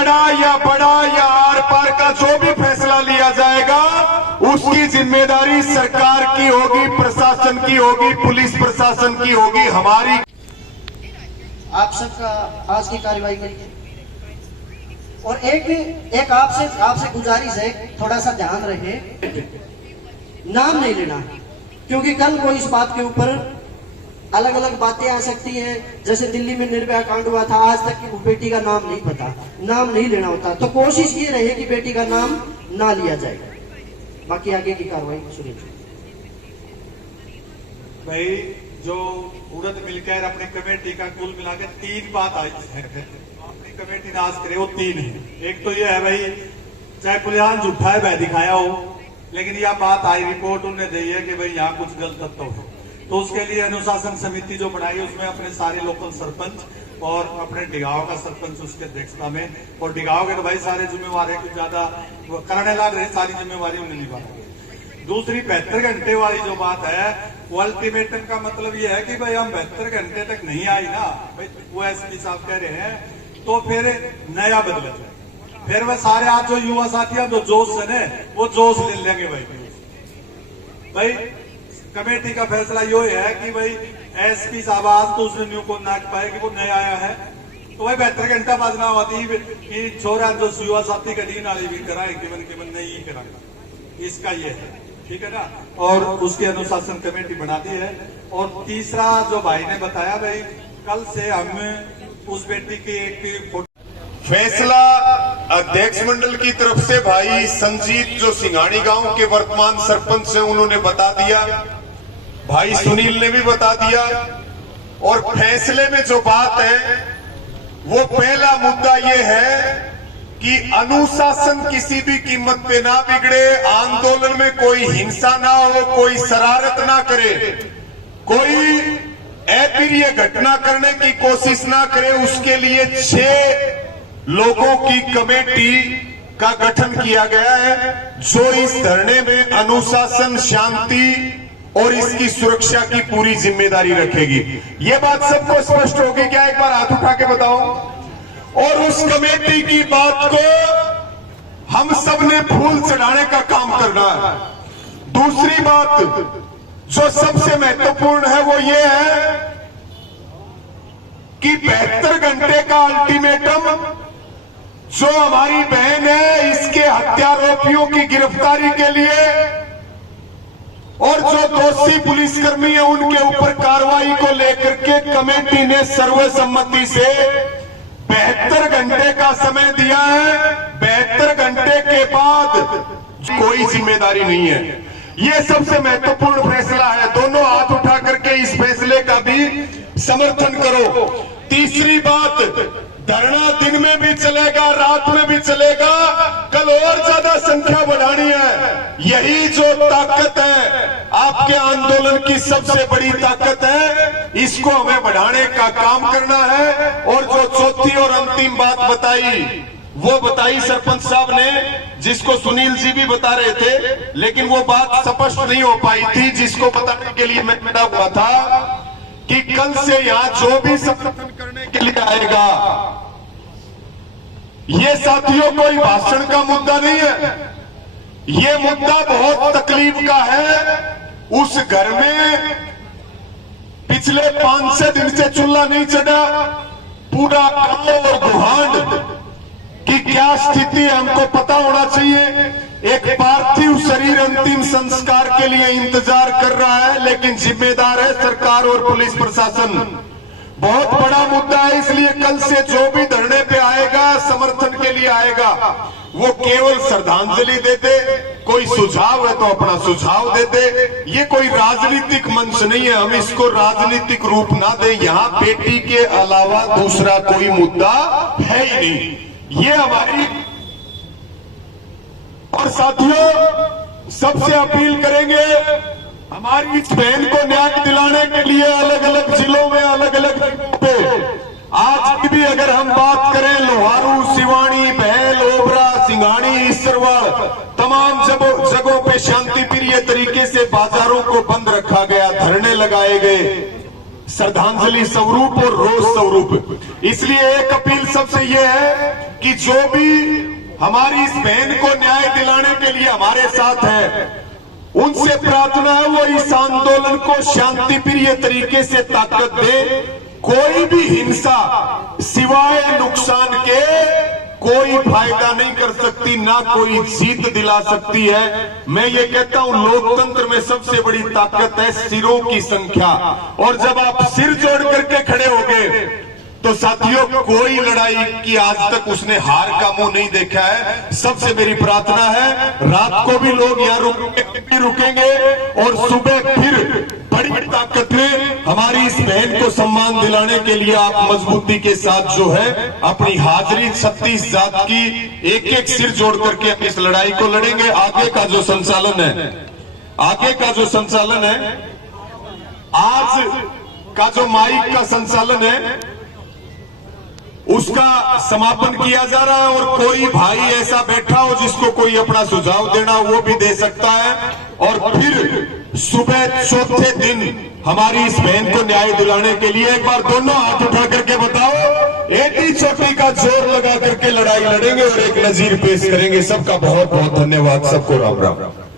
कड़ा या बड़ा या आर पार का जो भी फैसला लिया जाएगा उसकी जिम्मेदारी सरकार की होगी, प्रशासन की होगी, पुलिस प्रशासन की होगी, हमारी। आप सबका आज की कार्यवाही करिए और एक आपसे गुजारिश है, थोड़ा सा ध्यान रहे, नाम नहीं लेना, क्योंकि कल को इस बात के ऊपर अलग अलग बातें आ सकती हैं। जैसे दिल्ली में निर्भया कांड हुआ था, आज तक की बेटी का नाम नहीं पता, नाम नहीं लेना होता, तो कोशिश ये रहे कि बेटी का नाम ना लिया जाए। बाकी आगे की कार्रवाई सुनिए। भाई जो उड़द मिलकर अपनी कमेटी का कुल मिला के 3 बात आई है, अपनी कमेटी नाश करे वो 3 है। एक तो ये है भाई, चाहे पुलियान झूठा है वह दिखाया हो, लेकिन यह बात आई, रिपोर्ट उन्होंने दी है कि भाई यहाँ कुछ गलत तत्व है, तो उसके लिए अनुशासन समिति जो बनाई उसमें अपने सारे लोकल सरपंच और अपने डिगांव का सरपंच उसके अध्यक्षता में, और डिगांव के तो भाई सारे जिम्मेवार है, कुछ ज्यादा करने लग रहे, सारी जिम्मेवारी उन्हें निभा रही। दूसरी 72 घंटे वाली जो बात है, वो अल्टीमेटम का मतलब ये है कि भाई हम 72 घंटे तक नहीं आई ना, भाई वो एसपी साहब कह रहे हैं, तो फिर नया बदला जाए, फिर वह सारे आज जो युवा साथी जो जोश है वो जोश ले लेंगे भाई कमेटी का फैसला यो है कि भाई एसपी साहब आज तो उसने न्यू को नाच पाए कि वो नया आया है, तो भाई 72 घंटा बाजना होती कि छोरा जो युवा साथी का डी नाली भी कराए केवल नहीं कराएगा, इसका ये है, ठीक है ना। और उसकी अनुशासन कमेटी बना दी है। और तीसरा जो भाई ने बताया, भाई कल से हम उस बेटी की एक फैसला अध्यक्ष मंडल की तरफ से भाई संजीत जो सिंघानी गांव के वर्तमान सरपंच हैं उन्होंने बता दिया, भाई सुनील ने भी बता दिया। और फैसले में जो बात है वो पहला मुद्दा ये है कि अनुशासन किसी भी कीमत पे ना बिगड़े, आंदोलन में कोई हिंसा ना हो, कोई शरारत ना करे, कोई अप्रिय घटना करने की कोशिश ना करे, उसके लिए 6 लोगों की कमेटी का गठन किया गया है जो इस धरने में अनुशासन, शांति और इसकी सुरक्षा की पूरी जिम्मेदारी रखेगी। ये बात सबको स्पष्ट होगी क्या? एक बार हाथ उठा के बताओ। और उस कमेटी की बात को हम सब ने फूल चढ़ाने का काम करना है। दूसरी बात जो सबसे महत्वपूर्ण है वो ये है कि 72 घंटे का अल्टीमेटम जो हमारी बहन है इसके हत्यारोपियों की गिरफ्तारी के लिए और जो दोषी पुलिसकर्मी है उनके ऊपर कार्रवाई को लेकर के कमेटी ने सर्वसम्मति से 72 घंटे का समय दिया है। 72 घंटे के बाद कोई जिम्मेदारी नहीं है। ये सबसे महत्वपूर्ण फैसला है। दोनों हाथ उठा करके इस फैसले का भी समर्थन करो। तीसरी बात, धरना दिन में भी चलेगा, रात में भी चलेगा, कल और ज्यादा संख्या बढ़ानी है। यही जो ताकत है आपके आंदोलन की सबसे बड़ी ताकत है, इसको हमें बढ़ाने का काम करना है। और जो चौथी और अंतिम बात बताई वो बताई सरपंच साहब ने, जिसको सुनील जी भी बता रहे थे, लेकिन वो बात स्पष्ट नहीं हो पाई थी, जिसको बताने के लिए मैं बैठा हुआ था कि कल से यहां जो भी समर्थन करने के लिए आएगा, ये साथियों कोई भाषण का मुद्दा नहीं है, ये मुद्दा बहुत तकलीफ का है। उस घर में पिछले 5-6 दिन से चूल्हा नहीं चढ़ा, पूरा गांव और गुहांड की क्या स्थिति हमको पता होना चाहिए। एक पार्थिव शरीर अंतिम संस्कार के लिए इंतजार कर रहा है, लेकिन जिम्मेदार है सरकार और पुलिस प्रशासन। बहुत बड़ा मुद्दा है, इसलिए कल से जो भी धरने पे आएगा, समर्थन के लिए आएगा, वो केवल श्रद्धांजलि दे दे, कोई सुझाव है तो अपना सुझाव दे दे। ये कोई राजनीतिक मंच नहीं है, हम इसको राजनीतिक रूप ना दे। यहाँ बेटी के अलावा दूसरा कोई मुद्दा है ही नहीं, ये हमारी। और साथियों, सबसे अपील करेंगे, हमारी इस बहन को न्याय दिलाने के लिए अलग अलग जिलों में, अलग अलग पे आज भी अगर हम बात करें, लोहारू, सिवानी, बहल, ओबरा, सिंघानी, ईसरवाड़, तमाम जगहों पे शांति प्रिय तरीके से बाजारों को बंद रखा गया, धरने लगाए गए, श्रद्धांजलि स्वरूप और रोष स्वरूप। इसलिए एक अपील सबसे यह है कि जो भी हमारी इस बहन को न्याय दिलाने के लिए हमारे साथ है, उनसे प्रार्थना है वो इस आंदोलन को शांति प्रिय तरीके से ताकत दे। कोई भी हिंसा सिवाय नुकसान के कोई फायदा नहीं कर सकती, ना कोई जीत दिला सकती है। मैं ये कहता हूं लोकतंत्र में सबसे बड़ी ताकत है सिरों की संख्या, और जब आप सिर जोड़ करके खड़े हो गए तो साथियों कोई लड़ाई की आज तक उसने हार का मुंह नहीं देखा है। सबसे मेरी प्रार्थना है रात को भी लोग यहाँ रुकेंगे और सुबह फिर बड़ी ताकत में हमारी इस बहन को सम्मान दिलाने के लिए आप मजबूती के साथ जो है अपनी हाजिरी 36 जात की एक एक सिर जोड़ करके इस लड़ाई को लड़ेंगे। आगे का जो संचालन है, आज का जो माइक का संचालन है उसका समापन किया जा रहा है, और कोई भाई ऐसा बैठा हो जिसको कोई अपना सुझाव देना वो भी दे सकता है। और फिर सुबह चौथे दिन हमारी इस बहन को न्याय दिलाने के लिए एक बार दोनों हाथ उठा करके बताओ, एटी चोटी का जोर लगा करके लड़ाई लड़ेंगे और एक नजीर पेश करेंगे। सबका बहुत बहुत धन्यवाद, सबको राम राम।